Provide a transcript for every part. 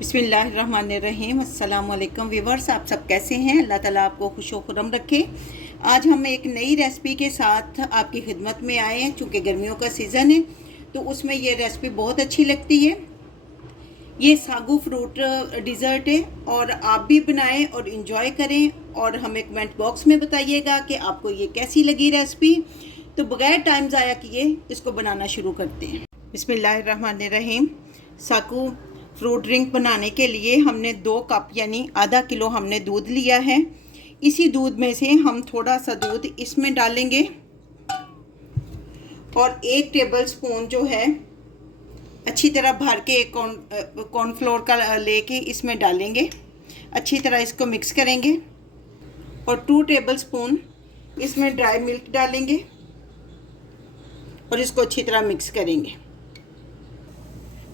बिस्मिल्लाहिर्रहमानिर्रहीम। अस्सलाम वालेकुम व्यूवर्स, आप सब कैसे हैं? अल्लाह ताला आपको खुश व खुर्रम रखे। आज हम एक नई रेसिपी के साथ आपकी खिदमत में आए हैं। चूँकि गर्मियों का सीज़न है तो उसमें ये रेसिपी बहुत अच्छी लगती है। ये सागू फ्रूट डिज़र्ट है और आप भी बनाएं और इन्जॉय करें और हमें कमेंट बॉक्स में बताइएगा कि आपको ये कैसी लगी रेसिपी। तो बगैर टाइम ज़ाया किए इसको बनाना शुरू करते हैं। बिस्मिल्लाहिर्रहमानिर्रहीम। सागू फ्रूट ड्रिंक बनाने के लिए हमने 2 कप यानी आधा किलो हमने दूध लिया है। इसी दूध में से हम थोड़ा सा दूध इसमें डालेंगे और 1 टेबल स्पून जो है अच्छी तरह भर के कॉर्नफ्लोर का लेके इसमें डालेंगे। अच्छी तरह इसको मिक्स करेंगे और 2 टेबल स्पून इसमें ड्राई मिल्क डालेंगे और इसको अच्छी तरह मिक्स करेंगे।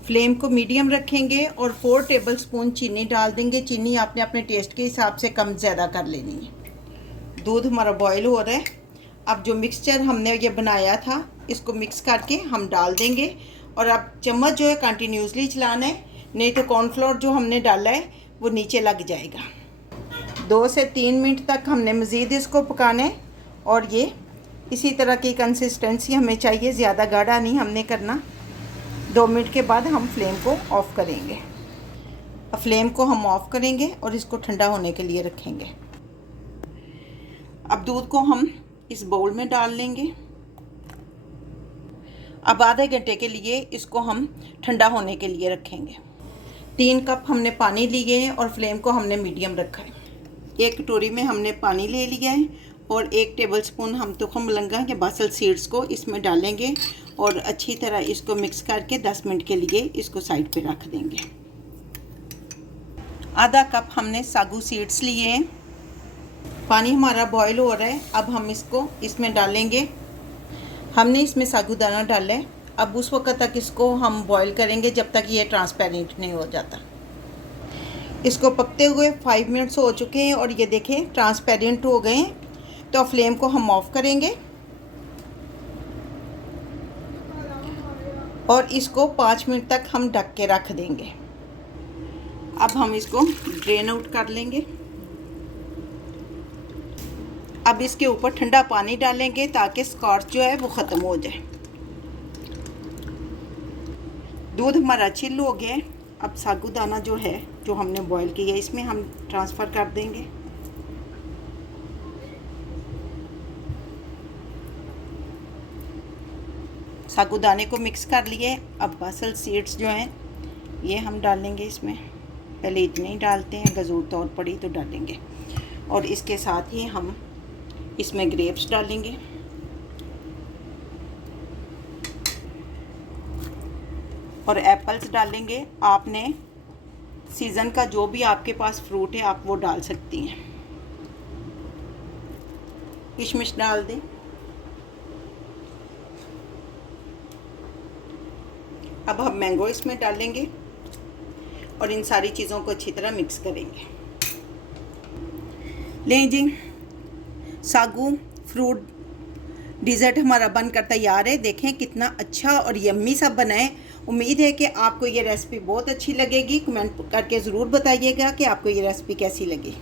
फ्लेम को मीडियम रखेंगे और 4 टेबल स्पून चीनी डाल देंगे। चीनी आपने अपने टेस्ट के हिसाब से कम ज़्यादा कर लेनी है। दूध हमारा बॉईल हो रहा है। अब जो मिक्सचर हमने ये बनाया था इसको मिक्स करके हम डाल देंगे और अब चम्मच जो है कंटिन्यूसली चलाना है, नहीं तो कॉर्नफ्लोर जो हमने डाला है वो नीचे लग जाएगा। 2 से 3 मिनट तक हमने मज़ीद इसको पकाना है और ये इसी तरह की कंसिस्टेंसी हमें चाहिए, ज़्यादा गाढ़ा नहीं हमने करना। 2 मिनट के बाद हम फ्लेम को ऑफ़ करेंगे। अब फ्लेम को हम ऑफ़ करेंगे और इसको ठंडा होने के लिए रखेंगे। अब दूध को हम इस बाउल में डाल लेंगे। अब आधे घंटे के लिए इसको हम ठंडा होने के लिए रखेंगे। 3 कप हमने पानी लिए हैं और फ्लेम को हमने मीडियम रखा है। 1 कटोरी में हमने पानी ले लिया है और 1 टेबल स्पून हम तुखम मलंगा या बासल सीड्स को इसमें डालेंगे और अच्छी तरह इसको मिक्स करके 10 मिनट के लिए इसको साइड पे रख देंगे। आधा कप हमने सागू सीड्स लिए हैं। पानी हमारा बॉईल हो रहा है। अब हम इसको इसमें डालेंगे। हमने इसमें साबूदाना डाला है। अब उस वक्त तक इसको हम बॉईल करेंगे जब तक ये ट्रांसपेरेंट नहीं हो जाता। इसको पकते हुए 5 मिनट्स हो चुके हैं और ये देखें ट्रांसपेरेंट हो गए हैं। तो फ्लेम को हम ऑफ़ करेंगे और इसको 5 मिनट तक हम ढक के रख देंगे। अब हम इसको ड्रेन आउट कर लेंगे। अब इसके ऊपर ठंडा पानी डालेंगे ताकि स्कॉच जो है वो ख़त्म हो जाए। दूध हमारा चिल हो गया है। अब साबूदाना जो है जो हमने बॉईल किया है इसमें हम ट्रांसफ़र कर देंगे। साबूदाने को मिक्स कर लिए। अब बासल सीड्स जो हैं ये हम डालेंगे इसमें। पहले इतने ही डालते हैं, ज़रूरत और पड़ी तो डालेंगे। और इसके साथ ही हम इसमें ग्रेप्स डालेंगे और एप्पल्स डालेंगे। आपने सीज़न का जो भी आपके पास फ्रूट है आप वो डाल सकती हैं। किशमिश डाल दें। अब हम मैंगो इसमें डालेंगे और इन सारी चीज़ों को अच्छी तरह मिक्स करेंगे। लें जी, सागू फ्रूट डिज़र्ट हमारा बनकर तैयार है। देखें कितना अच्छा और यम्मी सा बना है। उम्मीद है कि आपको ये रेसिपी बहुत अच्छी लगेगी। कमेंट करके ज़रूर बताइएगा कि आपको ये रेसिपी कैसी लगी।